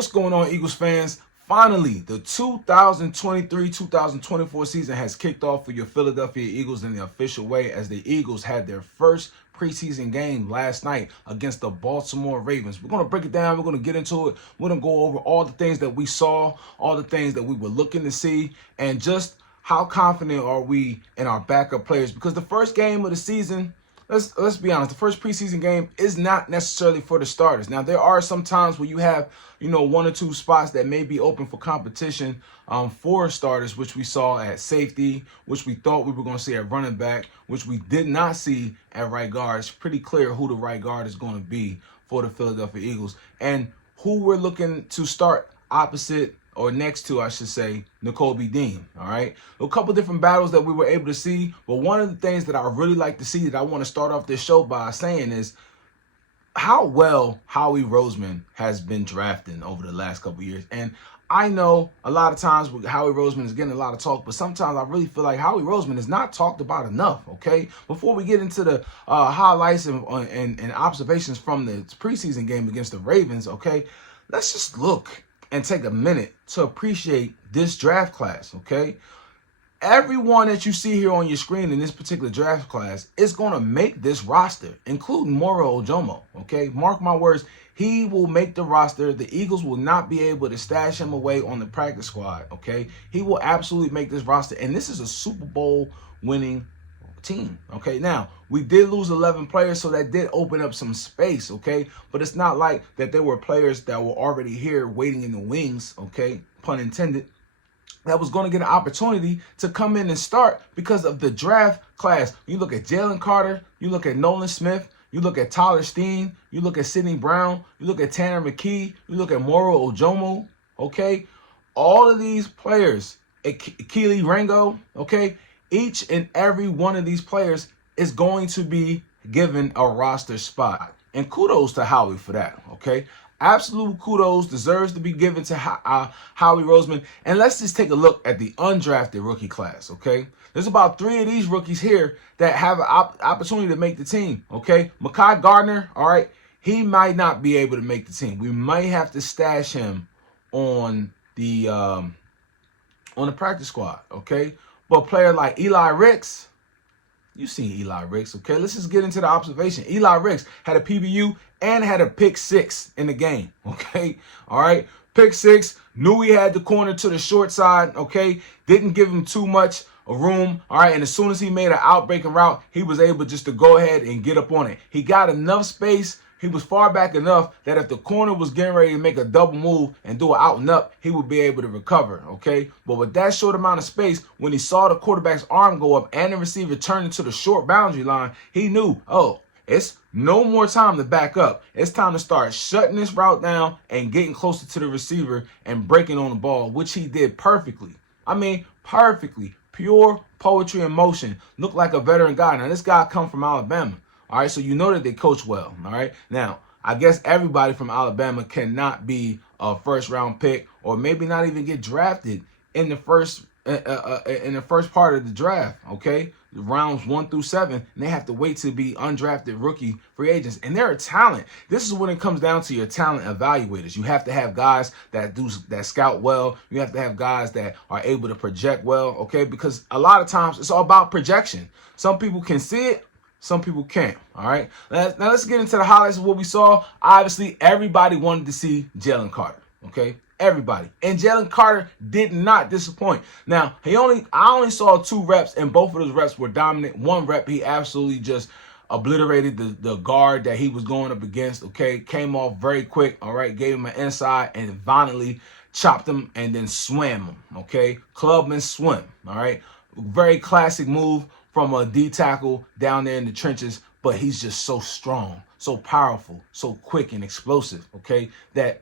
What's going on, Eagles fans? Finally, the 2023-2024 season has kicked off for your Philadelphia Eagles in the official way as the Eagles had their first preseason game last night against the Baltimore Ravens. We're going to break it down. We're going to get into it. We're going to go over all the things that we saw, all the things that we were looking to see, and just how confident are we in our backup players. Because the first game of the season, let's be honest, the first preseason game is not necessarily for the starters. Now, there are some times where you have, one or two spots that may be open for competition for starters, which we saw at safety, which we thought we were going to see at running back, which we did not see at right guard. It's pretty clear who the right guard is going to be for the Philadelphia Eagles and who we're looking to start opposite or next to, I should say, Nakobe Dean, all right? A couple different battles that we were able to see, but one of the things that I really like to see that I want to start off this show by saying is how well Howie Roseman has been drafting over the last couple of years. And I know a lot of times Howie Roseman is getting a lot of talk, but sometimes I really feel like Howie Roseman is not talked about enough, okay? Before we get into the highlights and observations from the preseason game against the Ravens, okay, let's just look and take a minute to appreciate this draft class, okay? Everyone that you see here on your screen in this particular draft class is going to make this roster, including Moro Ojomo, okay? Mark my words, he will make the roster. The Eagles will not be able to stash him away on the practice squad, okay? He will absolutely make this roster, and this is a Super Bowl winning team, okay? Now, we did lose 11 players, so that did open up some space, okay? But it's not like that there were players that were already here waiting in the wings, okay? Pun intended. That was going to get an opportunity to come in and start because of the draft class. You look at Jalen Carter, you look at Nolan Smith, you look at Tyler Steen, you look at Sidney Brown, you look at Tanner McKee, you look at Moro Ojomo, okay? All of these players, Keely Rango, okay? Each and every one of these players is going to be given a roster spot. And kudos to Howie for that, okay? Absolute kudos deserves to be given to Howie Roseman. And let's just take a look at the undrafted rookie class, okay? There's about 3 of these rookies here that have an opportunity to make the team, okay? Mekhi Gardner, all right, he might not be able to make the team. We might have to stash him on the practice squad, okay? But a player like Eli Ricks, you've seen Eli Ricks, okay? Let's just get into the observation. Eli Ricks had a PBU and had a pick 6 in the game, okay? All right, pick 6, knew he had the corner to the short side, okay? Didn't give him too much room, all right? And as soon as he made an outbreaking route, he was able just to go ahead and get up on it. He got enough space. He was far back enough that if the corner was getting ready to make a double move and do an out and up, he would be able to recover, okay? But with that short amount of space, when he saw the quarterback's arm go up and the receiver turn into the short boundary line, he knew, oh, it's no more time to back up. It's time to start shutting this route down and getting closer to the receiver and breaking on the ball, which he did perfectly. I mean, perfectly. Pure poetry in motion. Looked like a veteran guy. Now, this guy come from Alabama. All right, so you know that they coach well, all right? Now, I guess everybody from Alabama cannot be a first-round pick or maybe not even get drafted in the first part of the draft, okay? Rounds 1 through 7, and they have to wait to be undrafted rookie free agents. And they're a talent. This is when it comes down to your talent evaluators. You have to have guys that scout well. You have to have guys that are able to project well, okay? Because a lot of times it's all about projection. Some people can see it. Some people can't, all right? Now let's get into the highlights of what we saw. Obviously, everybody wanted to see Jalen Carter, okay? Everybody. And Jalen Carter did not disappoint. Now, I only saw 2 reps, and both of those reps were dominant. 1 rep, he absolutely just obliterated the guard that he was going up against, okay? Came off very quick, all right? Gave him an inside and violently chopped him and then swam him, okay? Clubman swim, all right? Very classic move from a D tackle down there in the trenches, but he's just so strong, so powerful, so quick and explosive, okay, that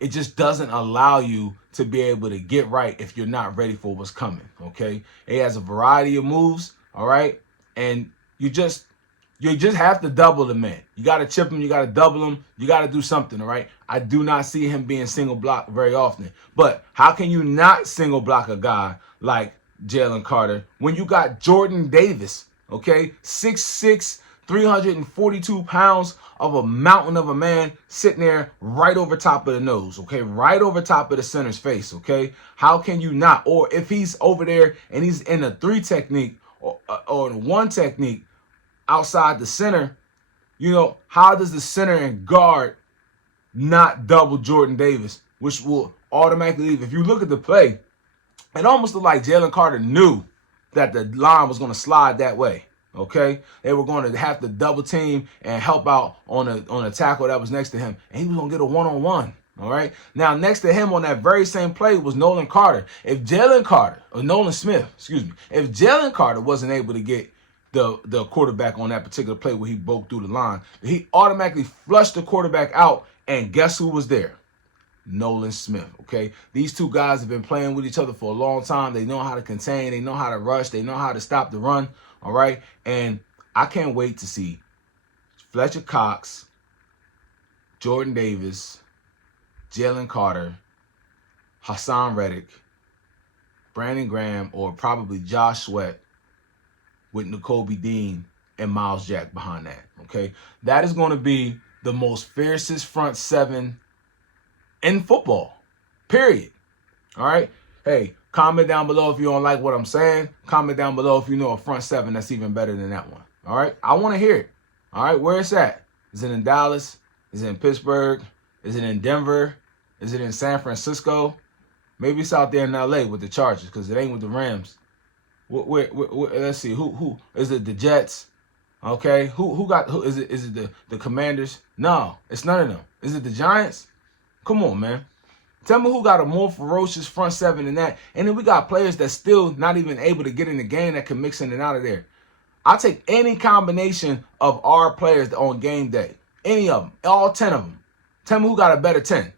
it just doesn't allow you to be able to get right if you're not ready for what's coming, okay? He has a variety of moves, all right, and you just have to double the man. You got to chip him, you got to double him, you got to do something, all right? I do not see him being single block very often, but how can you not single block a guy like Jalen Carter when you got Jordan Davis, okay? 6'6", 342 pounds, of a mountain of a man sitting there right over top of the nose, okay? Right over top of the center's face, okay? How can you not? Or if he's over there and he's in a 3 technique or in 1 technique outside the center, you know, how does the center and guard not double Jordan Davis, which will automatically leave? If you look at the play, it almost looked like Jalen Carter knew that the line was going to slide that way. Okay, they were going to have to double team and help out on a tackle that was next to him, and he was going to get a one-on-one. All right. Now next to him on that very same play was Nolan Carter. If Jalen Carter or Nolan Smith, excuse me, if Jalen Carter wasn't able to get the quarterback on that particular play where he broke through the line, he automatically flushed the quarterback out, and guess who was there? Nolan Smith, okay? These two guys have been playing with each other for a long time. They know how to contain. They know how to rush. They know how to stop the run, all right? And I can't wait to see Fletcher Cox, Jordan Davis, Jalen Carter, Hassan Reddick, Brandon Graham, or probably Josh Sweat with Nakobe Dean and Miles Jack behind that, okay? That is going to be the most fiercest front 7 in football, period. All right? Hey, comment down below if you don't like what I'm saying. Comment down below if you know a front 7 that's even better than that one. All right? I want to hear it. All right? Where it's at? Is it in Dallas? Is it in Pittsburgh? Is it in Denver? Is it in San Francisco? Maybe it's out there in LA with the Chargers because it ain't with the Rams. Let's see. Who is it? The Jets? Okay. Who is it the Commanders? No, it's none of them. Is it the Giants? Come on, man. Tell me who got a more ferocious front 7 than that. And then we got players that's still not even able to get in the game that can mix in and out of there. I'll take any combination of our players on game day. Any of them. All 10 of them. Tell me who got a better 10.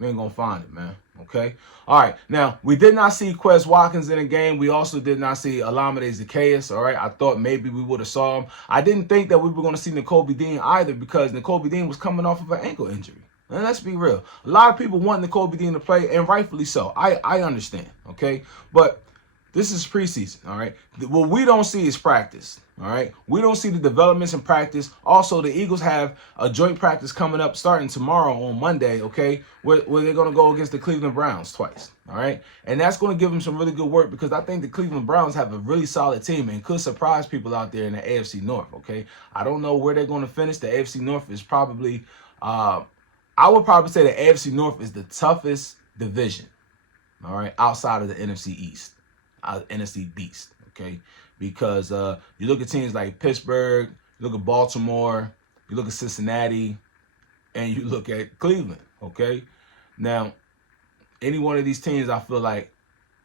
We ain't going to find it, man. Okay? All right. Now, we did not see Quez Watkins in the game. We also did not see Olamide Zaccheaus. All right? I thought maybe we would have saw him. I didn't think that we were going to see Nakobe Dean either because Nakobe Dean was coming off of an ankle injury. And let's be real. A lot of people want Nakobe Dean to play, and rightfully so. I understand. Okay? But this is preseason. All right? What we don't see is practice. All right, we don't see the developments in practice. Also, the Eagles have a joint practice coming up starting tomorrow on Monday, okay, where they're going to go against the Cleveland Browns twice, all right? And that's going to give them some really good work because I think the Cleveland Browns have a really solid team and could surprise people out there in the AFC North, okay? I don't know where they're going to finish. The AFC North is probably, I would probably say the AFC North is the toughest division, all right, outside of the NFC East, NFC Beast, okay? Because you look at teams like Pittsburgh, you look at Baltimore, you look at Cincinnati, and you look at Cleveland, okay? Now, any one of these teams I feel like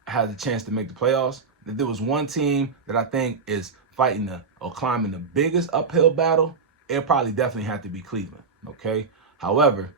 has a chance to make the playoffs. If there was one team that I think is fighting or climbing the biggest uphill battle, it probably definitely have to be Cleveland, okay? However,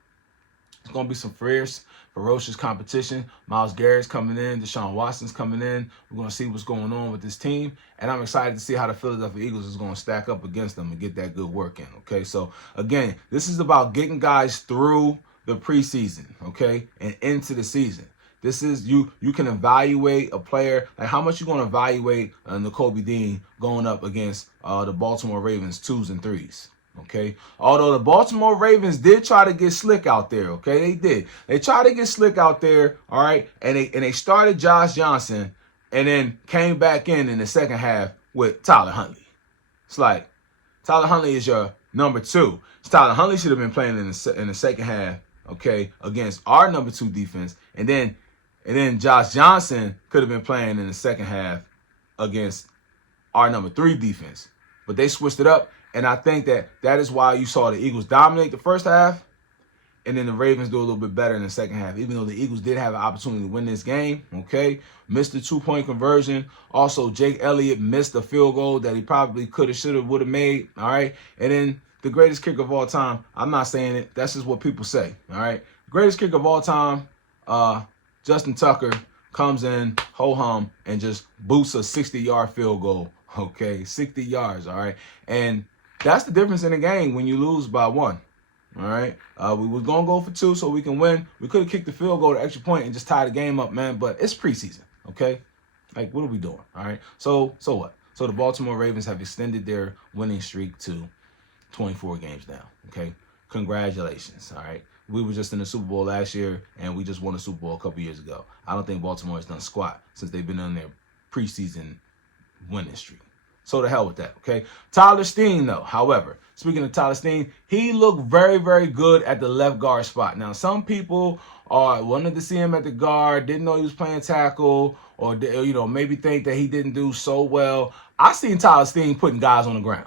it's going to be some ferocious competition. Myles Garrett's coming in. Deshaun Watson's coming in. We're going to see what's going on with this team. And I'm excited to see how the Philadelphia Eagles is going to stack up against them and get that good work in, okay? So, again, this is about getting guys through the preseason, okay, and into the season. This is, you can evaluate a player. Like, how much you going to evaluate Nakobe Dean going up against the Baltimore Ravens 2s and 3s? Okay, although the Baltimore Ravens did try to get slick out there, okay, they did. They tried to get slick out there, all right, and they started Josh Johnson and then came back in the second half with Tyler Huntley. It's like Tyler Huntley is your number 2. Tyler Huntley should have been playing in the second half, okay, against our number 2 defense, and then Josh Johnson could have been playing in the second half against our number 3 defense, but they switched it up. And I think that is why you saw the Eagles dominate the first half and then the Ravens do a little bit better in the second half, even though the Eagles did have an opportunity to win this game, okay? Missed the 2-point conversion. Also, Jake Elliott missed a field goal that he probably could have, should have, would have made, all right? And then the greatest kicker of all time, I'm not saying it. That's just what people say, all right? Greatest kicker of all time, Justin Tucker comes in, ho-hum, and just boosts a 60-yard field goal, okay? 60 yards, all right? And that's the difference in the game when you lose by 1. All right. We was going to go for 2 so we can win. We could have kicked the field goal to extra point and just tie the game up, man. But it's preseason. Okay. Like, what are we doing? All right. So what? So the Baltimore Ravens have extended their winning streak to 24 games down, okay? Congratulations, all right? We were just in the Super Bowl last year, and we just won the Super Bowl a couple years ago. I don't think Baltimore has done squat since they've been on their preseason winning streak. So the hell with that, okay? Tyler Steen, though, however, speaking of Tyler Steen, he looked very, very good at the left guard spot. Now, some people wanted to see him at the guard, didn't know he was playing tackle, or maybe think that he didn't do so well. I seen Tyler Steen putting guys on the ground,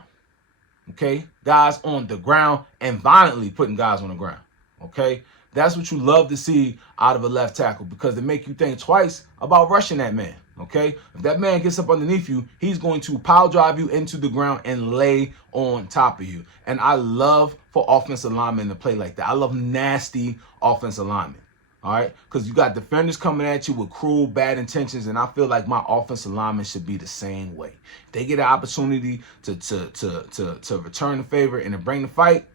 okay? Guys on the ground and violently putting guys on the ground, okay? That's what you love to see out of a left tackle because they make you think twice about rushing that man, okay? If that man gets up underneath you, he's going to pile drive you into the ground and lay on top of you. And I love for offensive linemen to play like that. I love nasty offensive linemen, all right? Because you got defenders coming at you with cruel, bad intentions, and I feel like my offensive linemen should be the same way. If they get an opportunity to return the favor and to bring the fight,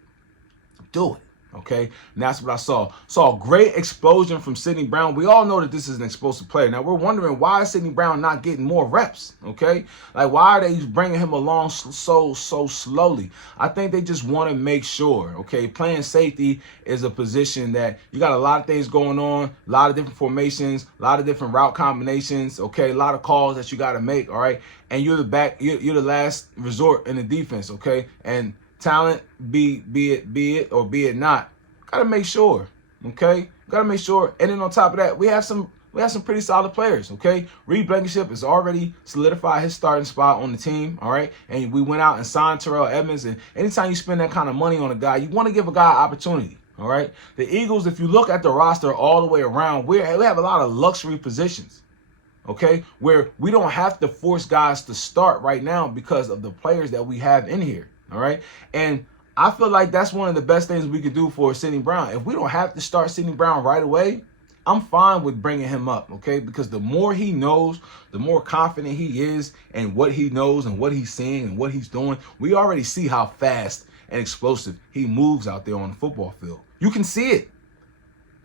do it. Okay, and that's what I saw. Saw a great explosion from Sidney Brown. We all know that this is an explosive player. Now, we're wondering why is Sidney Brown not getting more reps, okay? Like, why are they bringing him along so slowly? I think they just want to make sure, okay? Playing safety is a position that you got a lot of things going on, a lot of different formations, a lot of different route combinations, okay? A lot of calls that you got to make, all right? And you're the last resort in the defense, okay? And talent, be it or be it not, gotta make sure, okay? Gotta make sure. And then on top of that, we have some pretty solid players, okay? Reed Blankenship has already solidified his starting spot on the team, all right? And we went out and signed Terrell Edmonds. And anytime you spend that kind of money on a guy, you want to give a guy an opportunity, all right? The Eagles, if you look at the roster all the way around, we have a lot of luxury positions, okay, where we don't have to force guys to start right now because of the players that we have in here. All right. And I feel like that's one of the best things we could do for Sidney Brown. If we don't have to start Sidney Brown right away, I'm fine with bringing him up. OK, because the more he knows, the more confident he is in what he knows and what he's seeing and what he's doing. We already see how fast and explosive he moves out there on the football field. You can see it.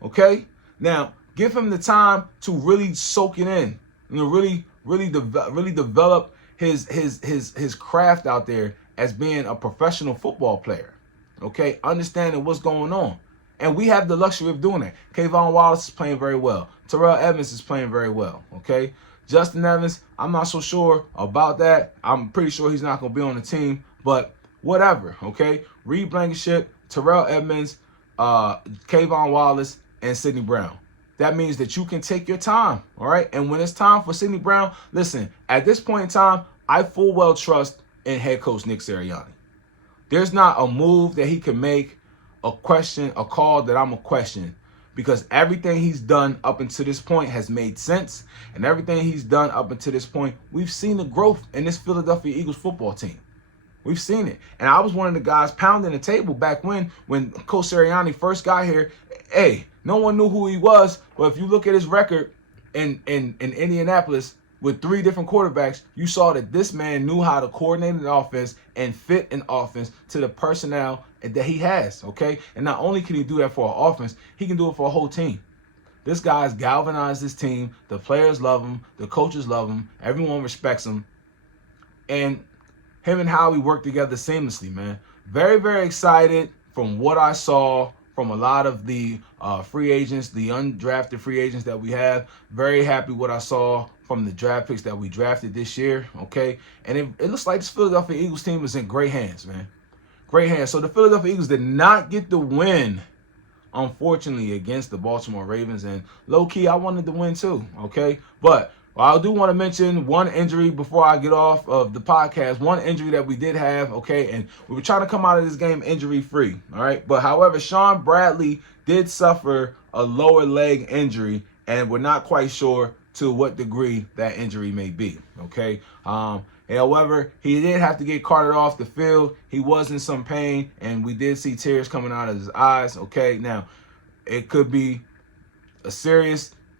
OK, now give him the time to really soak it in, really develop his craft out there as being a professional football player, okay? Understanding what's going on. And we have the luxury of doing that. Kayvon Wallace is playing very well. Terrell Edmonds is playing very well, okay? Justin Evans, I'm not so sure about that. I'm pretty sure he's not going to be on the team, but whatever, okay? Reed Blankenship, Terrell Edmonds, Kayvon Wallace, and Sidney Brown. That means that you can take your time, all right? And when it's time for Sidney Brown, listen, at this point in time, I full well trust in head coach Nick Sirianni. There's not a move that he can make, a call that I'm a question, because everything he's done up until this point has made sense, and everything he's done up until this point, we've seen the growth in this Philadelphia Eagles football team. We've seen it. And I was one of the guys pounding the table back when Coach Sirianni first got here. Hey, no one knew who he was, but if you look at his record in Indianapolis, with 3 different quarterbacks, you saw that this man knew how to coordinate an offense and fit an offense to the personnel that he has, okay? And not only can he do that for an offense, he can do it for a whole team. This guy's galvanized this team. The players love him. The coaches love him. Everyone respects him. And him and Howie work together seamlessly, man. Very, very excited from what I saw from a lot of the free agents, the undrafted free agents that we have. Very happy what I saw from the draft picks that we drafted this year, okay? And it looks like this Philadelphia Eagles team is in great hands, man. Great hands. So the Philadelphia Eagles did not get the win, unfortunately, against the Baltimore Ravens. And low-key, I wanted to win too, okay? But I do want to mention one injury before I get off of the podcast. One injury that we did have, okay? And we were trying to come out of this game injury-free, all right? But, however, Sean Bradley did suffer a lower leg injury, and we're not quite sure to what degree that injury may be, okay? However, he did have to get carted off the field. He was in some pain, and we did see tears coming out of his eyes, okay? Now, it could be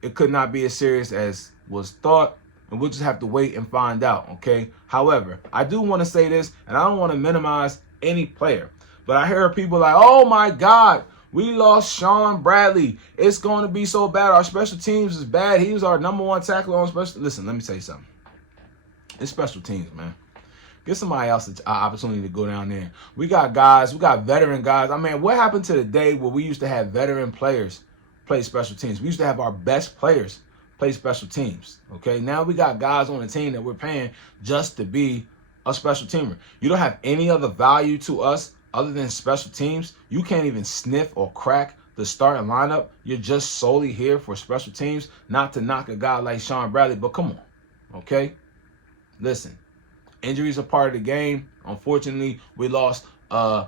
it could not be as serious as was thought, and we'll just have to wait and find out, okay? However, I do want to say this, and I don't want to minimize any player, but I hear people like, oh my God, we lost Sean Bradley. It's going to be so bad. Our special teams is bad. He was our #1 tackler on special. Listen, let me tell you something. It's special teams, man. Give somebody else an opportunity to go down there. We got guys, we got veteran guys. I mean, what happened to the day where we used to have veteran players play special teams? We used to have our best players play special teams. Okay, now we got guys on the team that we're paying just to be a special teamer. You don't have any other value to us other than special teams. You can't even sniff or crack the starting lineup. You're just solely here for special teams. Not to knock a guy like Sean Bradley, but come on, okay? Listen, injuries are part of the game. Unfortunately, we lost a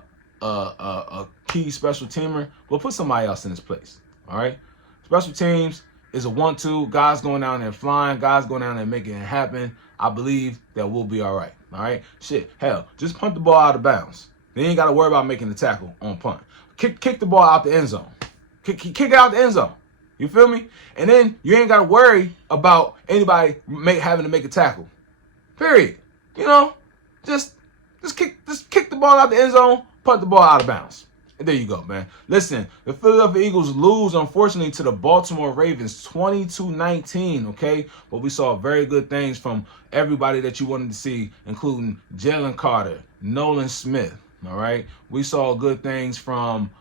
key special teamer. We'll put somebody else in his place, all right? Special teams is a 1-2. Guys going down there flying. Guys going down there making it happen. I believe that we'll be all right, all right? Shit, hell, just punt the ball out of bounds. They ain't got to worry about making the tackle on punt. Kick the ball out the end zone. Kick it out the end zone. You feel me? And then you ain't got to worry about anybody having to make a tackle. Period. You know, just kick the ball out the end zone, punt the ball out of bounds. And there you go, man. Listen, the Philadelphia Eagles lose, unfortunately, to the Baltimore Ravens 20-19, okay? But we saw very good things from everybody that you wanted to see, including Jalen Carter, Nolan Smith, all right? We saw good things from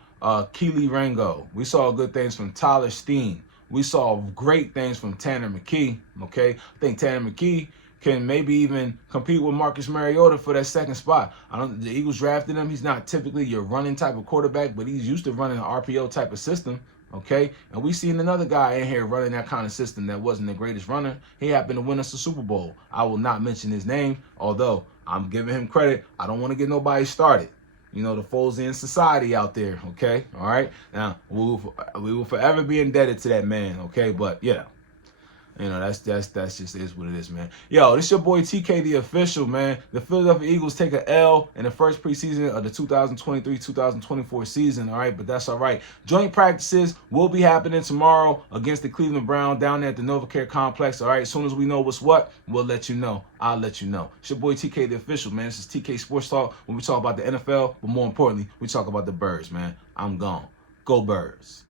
Keely Ringo. We saw good things from Tyler Steen. We saw great things from Tanner McKee, okay? I think Tanner McKee can maybe even compete with Marcus Mariota for that second spot. The Eagles drafted him. He's not typically your running type of quarterback, but he's used to running an RPO type of system, okay? And we seen another guy in here running that kind of system that wasn't the greatest runner. He happened to win us the Super Bowl. I will not mention his name, although I'm giving him credit. I don't want to get nobody started. You know, the Folesian Society out there, okay? All right? Now, we will forever be indebted to that man, okay? But, yeah. You know, that's just is what it is, man. Yo, this your boy TK, the official, man. The Philadelphia Eagles take an L in the first preseason of the 2023-2024 season, all right? But that's all right. Joint practices will be happening tomorrow against the Cleveland Browns down there at the NovaCare Complex, all right? As soon as we know what's what, we'll let you know. I'll let you know. It's your boy TK, the official, man. This is TK Sports Talk when we talk about the NFL, but more importantly, we talk about the Birds, man. I'm gone. Go Birds.